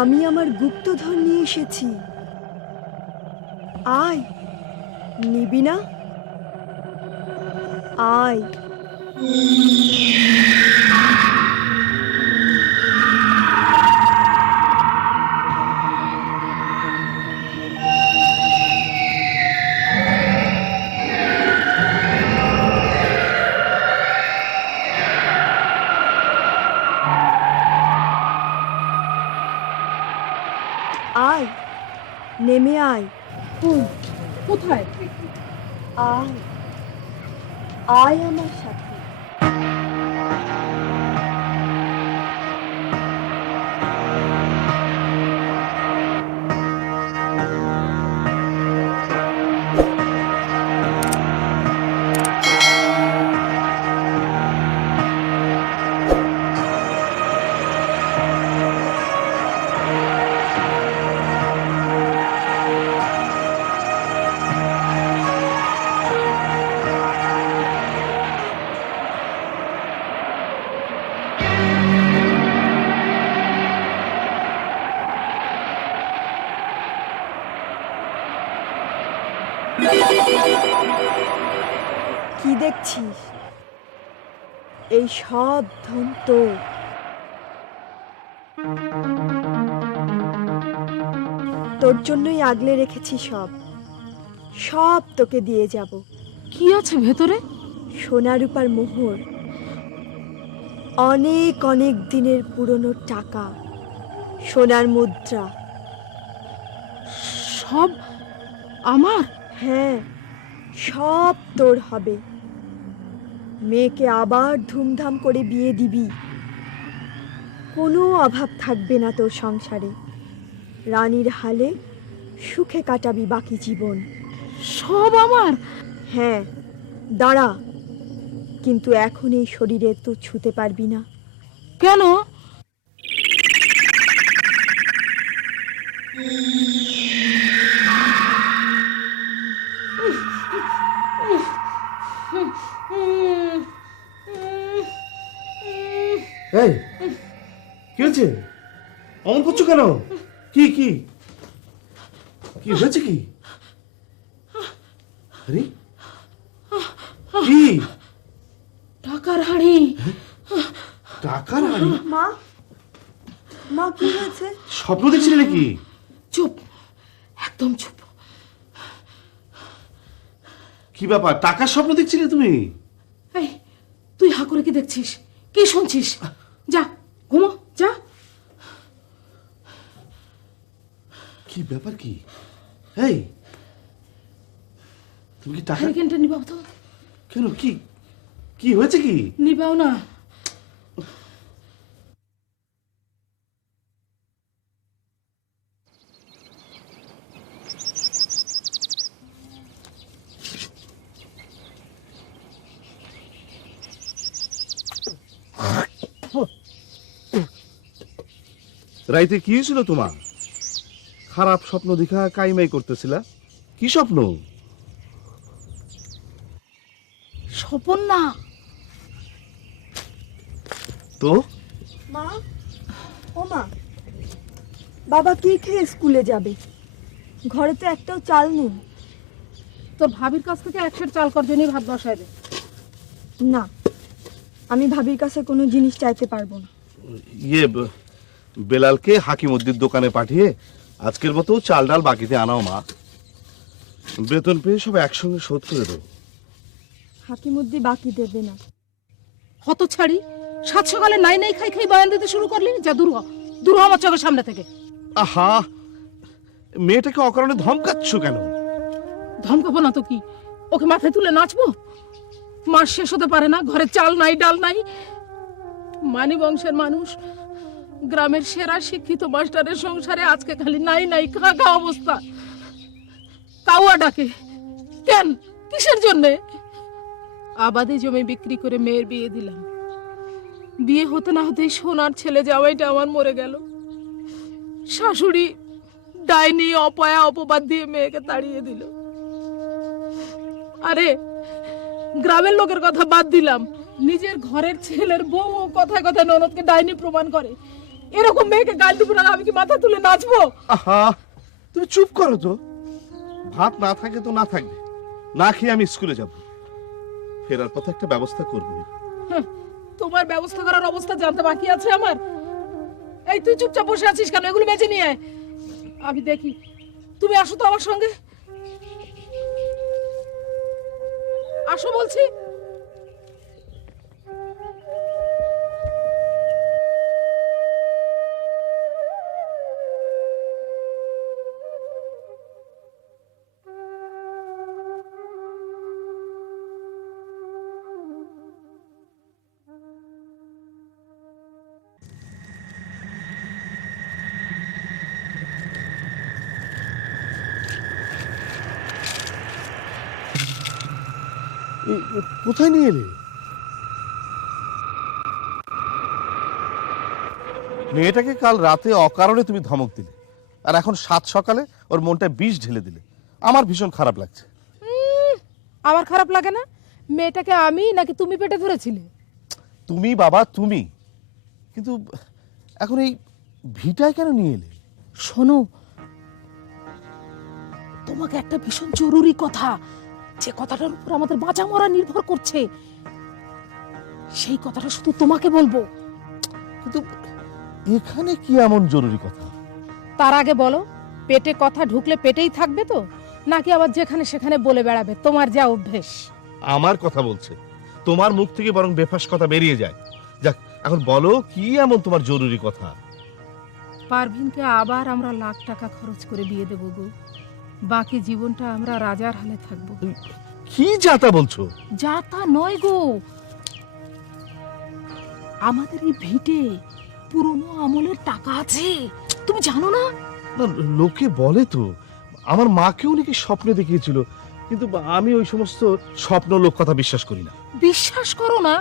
আমি আমার গুপ্তধন নিয়ে এসেছি। আয়, নিবি না? আয়। আয়, নেমে আয়। কোথায়? আয়, আয় আমার সাথে। কি দেখছিস? এই সব ধন তোর। তোর জন্যই আগলে রেখেছি সব। সব তোকে দিয়ে যাব। কি আছে ভেতরে? সোনা রূপার মোহর, অনেক অনেক দিনের পুরনো টাকা, সোনার মুদ্রা। সব আমার? হ্যাঁ, সব তোর হবে। মেয়েকে আবার ধুমধাম করে বিয়ে দিবি। কোনো অভাব থাকবে না তোর সংসারে। রানীর হালে সুখে কাটাবি বাকি জীবন। সব আমার? হ্যাঁ, দাঁড়া। কিন্তু এখন এই শরীরে তো ছুতে পারবি না। কেন? এই, কি হয়েছে? অমন করছো কেন? কি কি কি হয়েছে? কি আরে কি? টাকার হাঁড়ি। টাকার হাঁড়ি? মা, মা কি হয়েছে? স্বপ্ন দেখছিলে নাকি? চুপ, একদম চুপ। কি ব্যাপার, টাকার স্বপ্ন দেখছিলে তুমি? এই, তুই হা করে কি দেখছিস? কি শুনছিস? যা ঘুমো, যা। কি ব্যাপার? কি এই, তুমি কি টাকা? হ্যারিকেনটা নিবাও তো। কেন? কি কি হয়েছে? কি নিবাও না? রাইতে কি হয়েছিল তোমার? খারাপ স্বপ্ন দেখা কাইমাই করতেছিলা? কি স্বপ্ন? স্বপন না তো? মা, ও মা, বাবা কি খেয়ে স্কুলে যাবে? ঘরে তো একটাও চাল নেই। তোর ভাবির কাছ থেকে 100 চাল কর জন্য ভাত বসায় দে। না, আমি ভাবির কাছে কোনো জিনিস চাইতে পারবো না। ইয়ে, বেলালকে হাকিমুদ্দির দোকানে পাঠিয়ে আজকের মতো চাল ডাল বাকিতে আনাও মা। বেতন পেয়ে সব একসঙ্গে শোধ করে দেবো। হাকিমুদ্দি বাকি দেবে না। হত ছাড়ি, 7 সকালে নাই নাই খাই খাই বয়ান দিতে শুরু করলি। যা দূর হ, দূর হ আমার চোখের সামনে থেকে। আহা, মেয়েটাকে অকারণে ধমকাচ্ছ কেন? ধমকাবো না তো কি, ওকে মাথায় তুলে নাচবো? মাস শেষ হতে পারে না, ঘরে চাল নাই ডাল নাই। মানি বংশের মানুষ, গ্রামের সেরা শিক্ষিত মাস্টারের সংসারে আজকে খালি নাই নাই খা খা অবস্থা। কাউয়া ডাকে কেন, কিসের জন্যে? আবাদে জমি বিক্রি করে মেয়ের বিয়ে দিলাম। বিয়ে হতে না হতেই সোনার ছেলে জামাইটা আমার মরে গেল। শাশুড়ি ডাইনি অপয়া অপবাদ দিয়ে মেয়েকে তাড়িয়ে দিল। আরে গ্রামের লোকের কথা বাদ দিলাম, নিজের ঘরের ছেলের বউ কথায় কথায় ননদকে ডাইনি প্রমাণ করে। এরকম মেয়েকে গাল দিব না, আমি কি মাথা তুলে নাচবো? আহা, তুমি চুপ করো তো। ভাত না থাকে তো না থাকবে, না খেয়ে আমি স্কুলে যাব। ফেরার পথে একটা ব্যবস্থা করবো। হ্যাঁ, তোমার ব্যবস্থা করার অবস্থা জানতে বাকি আছে আমার? এই তুই চুপচাপ বসে আছিস কেন? এগুলো বেঁচে নিয়ে আয়, আমি দেখি। তুমি আসো তো আমার সঙ্গে, আসো বলছি। কোথায় নিয়ে এলে? মেয়েটাকে কাল রাতে অকারণে তুমি ধমক দিলে, আর এখন সাত সকালে ওর মনটা বিষ ঢেলে দিলে। আমার ভীষণ খারাপ লাগছে। আমার খারাপ লাগে না? মেয়েটাকে আমি নাকি তুমি পেটে ধরেছিলে? তুমি বাবা, তুমি। কিন্তু এখন এই ভিটায় কেন নিয়ে এলে? শোনো, তোমাকে একটা ভীষণ জরুরি কথা, যে কথাটার উপর আমাদের বাঁচা মরা নির্ভর করছে, সেই কথাটা শুধু তোমাকে বলবো। কিন্তু এখানে কি এমন জরুরি কথা? তার আগে বলো, পেটে কথা ঢুকলে পেটেই থাকবে তো, নাকি আবার যেখানে সেখানে বলে বেড়াবে? তোমার যা অভ্যেস। আমার কথা বলছে, তোমার মুখ থেকে বরং বেফাস কথা বেরিয়ে যায়। যাক, এখন বলো কি এমন তোমার জরুরি কথা? পারভিনকে আবার আমরা লাখ টাকা খরচ করে বিয়ে দেবো গো। বাকি জীবনটা আমরা রাজার হালে থাকবো। কি যাতা বলছো? যাতা নয় গো, আমাদের এই ভিটে পুরনো আমলের টাকা আছে, তুমি জানো না? না, লোকে বলে তো। আমার মাকেও নাকি স্বপ্নে দেখিয়েছিল, কিন্তু আমি ওই সমস্ত স্বপ্ন লোক কথা বিশ্বাস করি না। বিশ্বাস করো না,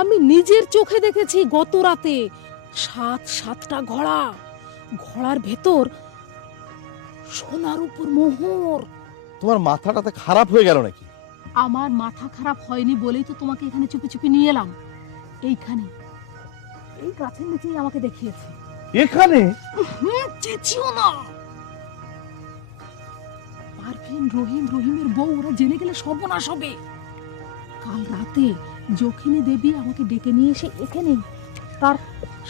আমি নিজের চোখে দেখেছি গত রাতে সাতটা ঘোড়া, ঘোড়ার ভেতর সোনার উপর মোহর। তোমার মাথাটাতে খারাপ হয়ে গেল নাকি? আমার মাথা খারাপ হয়নি বলেই তো তোমাকে এখানে চুপি চুপি নিয়ে এলাম। এইখানে, এই গাছের নিচেই আমাকে দেখিয়েছে। এখানে? চেঁচিও না। পারভিন, রহিমের বউ, ওরা জেনে গেলে সর্বনাশ হবে। কাল রাতে যখিনী দেবী আমাকে ডেকে নিয়ে এসে এখানে তার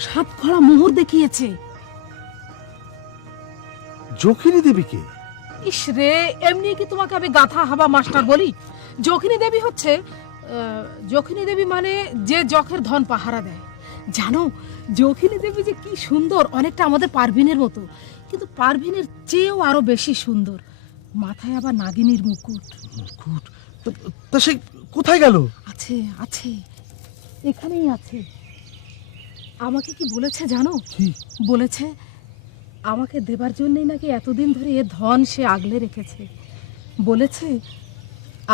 7 ঘোড়া মোহর দেখিয়েছে। যখিনী দেবীকে? ইস রে, এমনি কি তোমাকে আমি গাথা হাবা মাস্টার বলি? যখিনী দেবী হচ্ছে, যখিনী দেবী মানে যে যখের ধন পাহারা দেয়। জানো, যখিনী দেবী যে কি সুন্দর, অনেকটা আমাদের পারভিনের মতো, কিন্তু পারভিনের চেয়েও আরো বেশি সুন্দর। মাথায় আবার নাগিনীর মুকুট। মুকুট? তা সে কোথায় গেল? আছে আছে, এখানেই আছে। আমাকে কি বলেছে জানো? কি বলেছে? আমাকে দেবার জন্যই নাকি এতদিন ধরে এ ধন সে আগলে রেখেছে। বলেছে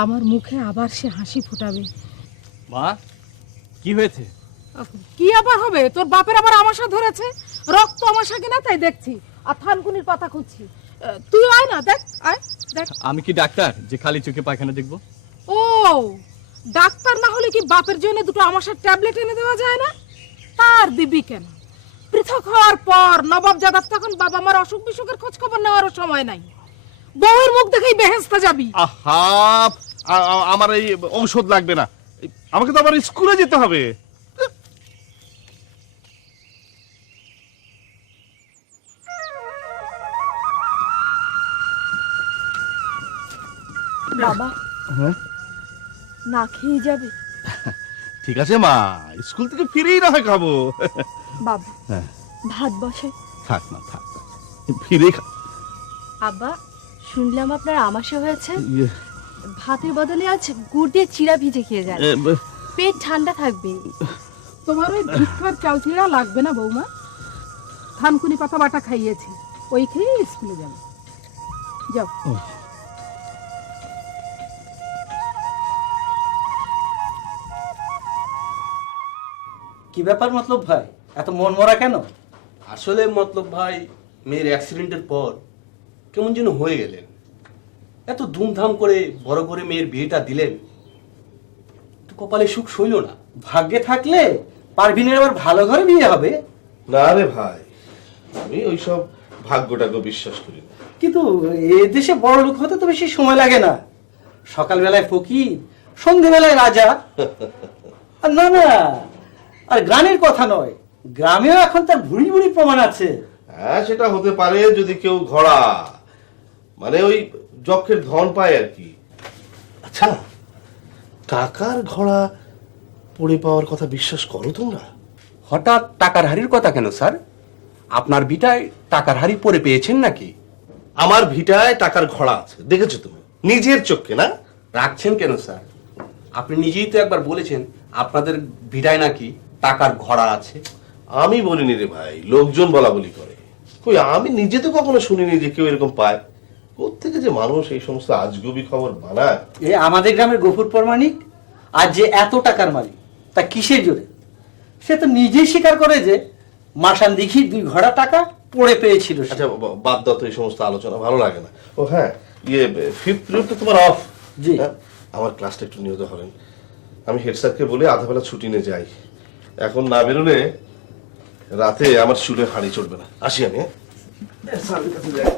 আমার মুখে আবার সে হাসি ফোটাবে। মা, কি হয়েছে? কি আবার হবে? তোর বাপের আবার আমাশা ধরেছে। রক্ত আমাশা কিনা তাই দেখছি, আর থানকুনির পাতা খুঁজছি। তুই আয় না, দেখ, আয় দেখ। আমি কি ডাক্তার যে খালি চোখে পায়খানা দেখবো? ও, ডাক্তার না হলে কি বাপের জন্য দুটো আমাশার ট্যাবলেট এনে দেওয়া যায় না? তার দিবি কেন? পৃথক হওয়ার পর নবাব জাদার তখন বাবা মার অসুখ বিসুখের খোঁজ খবর নেওয়ারও সময় নাই। বউয়ের মুখ দেখেই বেহেস্তা যাবি। আহা, আমার এই ঔষধ লাগবে না, আমাকে তো আবার স্কুলে যেতে হবে। বাবা, হ্যাঁ, না খেয়ে যাবে? ঠিক আছে মা, স্কুল থেকে ফিরেই না হয় খাবো। বাবা, হ্যাঁ, ভাত বসে। থাক না, থাক, ফিরেই খা। আব্বা, শুনলাম আপনার আমাশা হয়েছে। ইয়ে, ভাতের বদলে আজ গুড় দিয়ে চিড়া ভিজে খেয়ে যান, পেট ঠান্ডা থাকবে। তোমার ওই ভিক্ষার চাল চিড়া লাগবে না বৌমা, থানকুনি পাতা বাটা খাইয়েছি, ওই খেয়ে স্কুলে যাবে। যাও। কি ব্যাপার মতলব ভাই, এত মন মরা কেন? আসলে মতলব ভাই, মেয়ের অ্যাক্সিডেন্টের পর কেমন যেন হয়ে গেলেন। এত ধুমধাম করে বড় করে মেয়ের বিয়েটা দিলেন, তো কপালে সুখ সইল না। ভাগ্যে থাকলে পারভিনের আবার ভালো ঘরে বিয়ে হবে। না রে ভাই, আমি ওইসব ভাগ্যটাকে বিশ্বাস করি না। কিন্তু এ দেশে বড় লোক হতে তো বেশি সময় লাগে না। সকালবেলায় ফকির, সন্ধেবেলায় রাজা। আর না না, আর গ্রামের কথা নয়, গ্রামেও এখন তার ভুড়ি ভুড়ি প্রমাণ আছে। হ্যাঁ, সেটা হতে পারে যদি কেউ ঘোড়া, মানে ওই যক্ষের ধন পায় আর কি। আচ্ছা, টাকার ঘোড়া পড়ে পাওয়ার কথা বিশ্বাস করো তোমরা? হঠাৎ টাকার হাড়ির কথা কেন স্যার? আপনার বিটায় টাকার হাড়ি পরে পেয়েছেন নাকি? আমার ভিটায় টাকার ঘোড়া আছে, দেখেছো তুমি নিজের চোখে না? রাখছেন কেন স্যার? আপনি নিজেই তো একবার বলেছেন আপনাদের ভিটায় নাকি টাকার ঘোড়া আছে। আমি বলিনি রে ভাই, লোকজন বলা বলি করে। কই, আমি নিজে তো কখনো শুনিনি যে কেউ এরকম পায়। কোত্থেকে যে মানুষ এই সমস্ত আজগুবি খবর বানায়। এ আমাদের গ্রামের গফুর প্রমাণিক আর যে এত টাকার মালিক, তা কিসের জোরে? সে তো নিজেই স্বীকার করে যে মাসান দিঘি 2 ঘড়া টাকা পড়ে পেয়েছিল সে। আচ্ছা, বাদ দাও তো এই সমস্ত আলোচনা, ভালো লাগে না। ও হ্যাঁ, ইয়ে 5th পিরিয়ড তো তোমার অফ। জি। আমার ক্লাসটা একটু নিয়ত হলেন, আমি হেড স্যারকে বলে আধা বেলা ছুটি নিয়ে যাই। এখন না বেরোলে রাতে আমার চুলে হাঁড়ি চড়বে না। আসি আমি, হ্যাঁ? স্যারের কাছে যাই।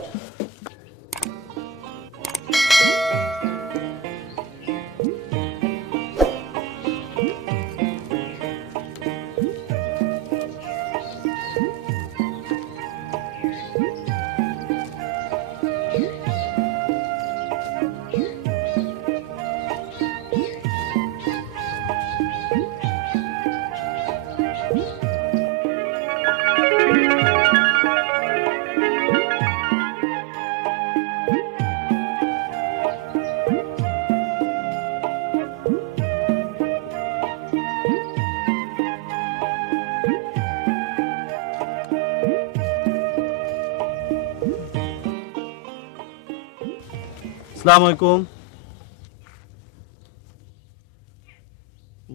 আসসালামু আলাইকুম।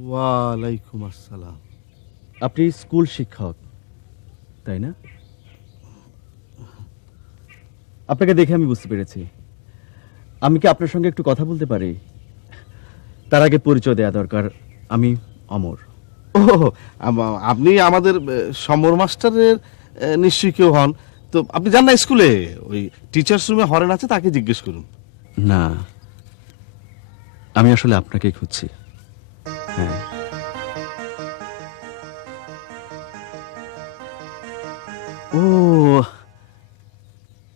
ওয়ালাইকুম আসসালাম। আপনি স্কুল শিক্ষক, তাই না? আপনাকে দেখে আমি বুঝতে পেরেছি। আমি কি আপনার সঙ্গে একটু কথা বলতে পারি? তার আগে পরিচয় দেওয়া দরকার। আমি অমর। ও, আপনি আমাদের সমর মাস্টারের নিশ্চয়ই কেউ হন। তো আপনি যান না স্কুলে, ওই টিচার্স রুমে হরেন আছে, তাকে জিজ্ঞেস করুন। না, আমি আসলে আপনাকেই খুঁজছি। হ্যাঁ, ও,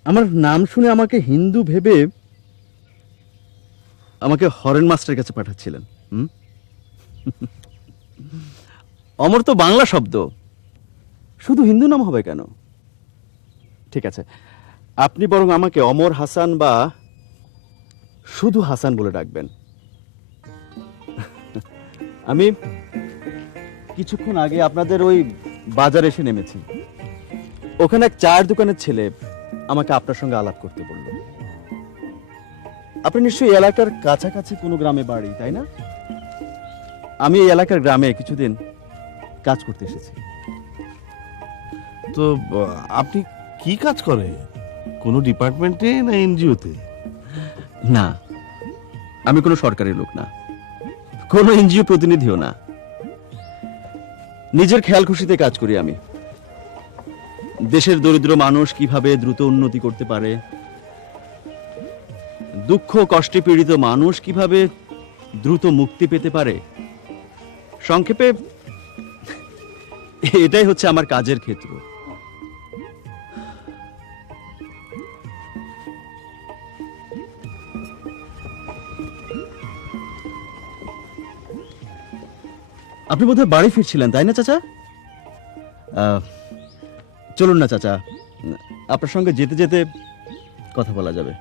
আমার নাম শুনে আমাকে হিন্দু ভেবে আমাকে হরেন মাস্টারের কাছে পাঠাচ্ছিলেন। অমর তো বাংলা শব্দ, শুধু হিন্দু নাম হবে কেন? ঠিক আছে, আপনি বরং আমাকে অমর হাসান বা শুধু হাসান বলে ডাকবেন। আমি কিছুক্ষণ আগে আপনাদের ওই বাজারে এসে নেমেছি। ওখানে এক চায়ের দোকানের ছেলে আমাকে আপনার সঙ্গে আলাপ করতে বলল। আপনি নিশ্চয়ই এলাকার কাছাকাছি কোনো গ্রামে বাড়ি, তাই না? আমি এই এলাকার গ্রামে কিছুদিন কাজ করতে এসেছি। তো আপনি কি কাজ করে? কোনো ডিপার্টমেন্টে না এনজিওতে? না, আমি কোনো সরকারি লোক না, কোনো এনজিও প্রতিনিধিও না। নিজের খেয়াল খুশিতে কাজ করি আমি। দেশের দরিদ্র মানুষ কিভাবে দ্রুত উন্নতি করতে পারে, দুঃখ কষ্টে পীড়িত মানুষ কিভাবে দ্রুত মুক্তি পেতে পারে, সংক্ষেপে এটাই হচ্ছে আমার কাজের ক্ষেত্র। আপনি বোধহয় বাড়ি ফিরছিলেন, তাই না চাচা? চলুন না চাচা, আপনার সঙ্গে যেতে যেতে কথা বলা যাবে।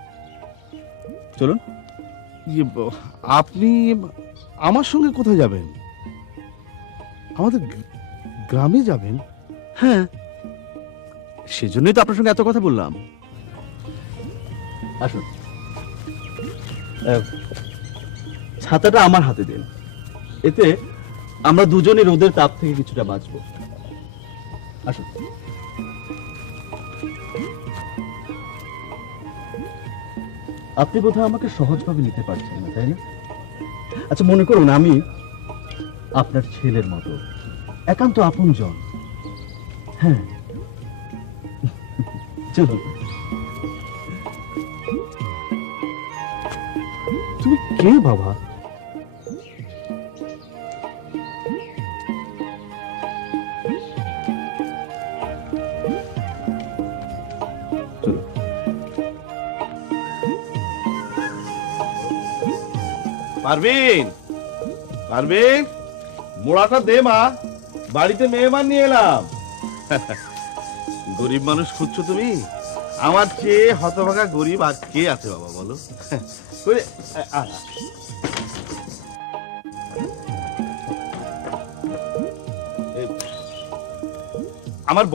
চলুন। আপনি আমার সঙ্গে কোথায় যাবেন? আমাদের গ্রামে যাবেন? হ্যাঁ, সেজন্যই তো আপনার সঙ্গে এত কথা বললাম। আসুন, ছাতাটা আমার হাতে দিন, এতে আমরা দুজনই রোদের তাপ থেকে কিছুটা বাঁচবো। আসুন। আপনি বোধহয় আমাকে সহজভাবে নিতে পারছেন না, তাই না? আচ্ছা, মনে করুন আমি আপনার ছেলের মতো, একান্ত আপনজন। হ্যাঁ, চলুন। তুমি কে বাবা? চলুন। পারবিন, পারবিন, মোড়াটা দে মা, বাড়িতে মেহমান নিয়ে এলাম। গরিব মানুষ খুঁজছো তুমি? আমার চেয়ে হতভাগা গরিব আর কে আছে বাবা বলো? আমার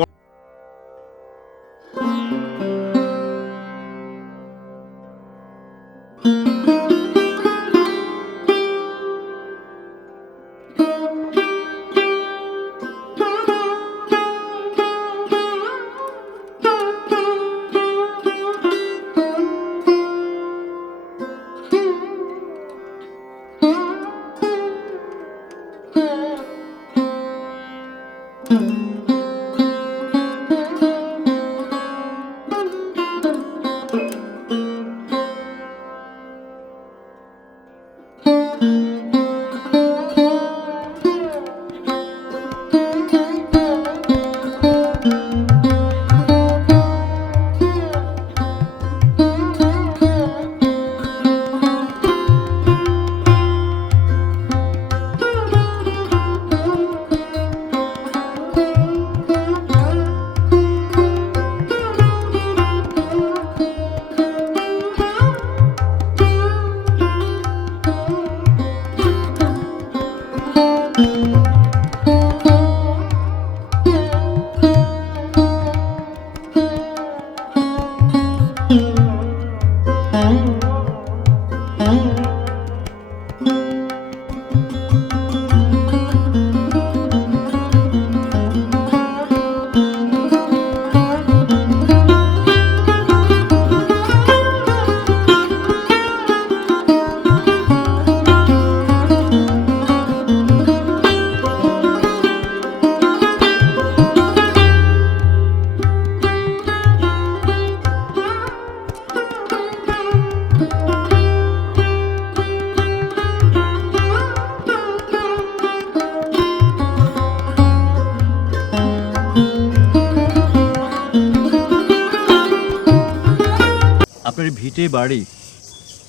আপনার এই ভিটে বাড়ি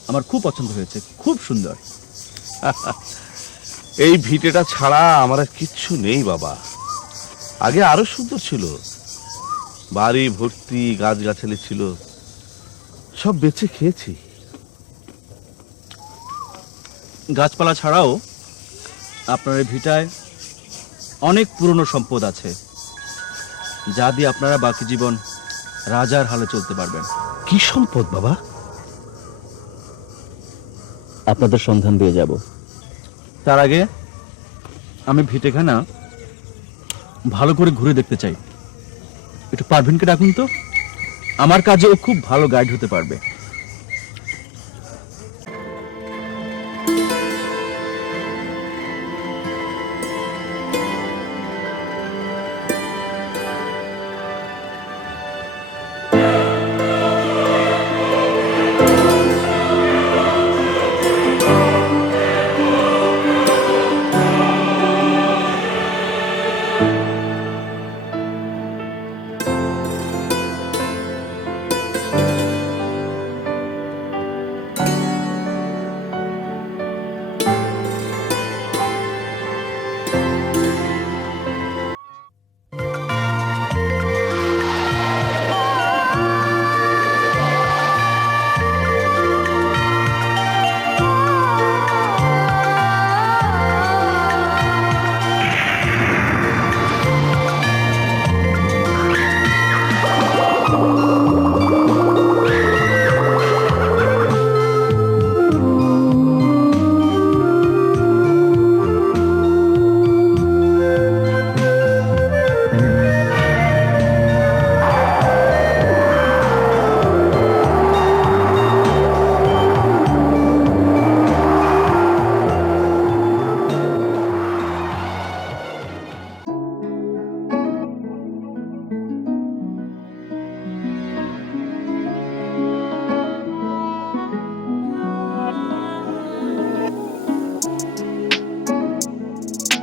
আমার খুব পছন্দ হয়েছে, খুব সুন্দর। এই ভিটেটা ছাড়া আমার আর কিচ্ছু নেই বাবা। আগে আরো সুন্দর ছিল, বাড়ি ভর্তি গাছগাছালি ছিল, সব বেচে খেয়েছি। গাছপালা ছাড়াও আপনার এই ভিটায় অনেক পুরনো সম্পদ আছে, যা দিয়ে আপনারা বাকি জীবন রাজার হালে চলতে পারবেন। কি সম্পদ বাবা? আপনাদের সন্ধান দিয়ে যাব। তার আগে আমি ভিটেখানা ভালো করে ঘুরে দেখতে চাই। একটু পারভিনকে ডাকুন তো, আমার কাজে ও খুব ভালো গাইড হতে পারবে।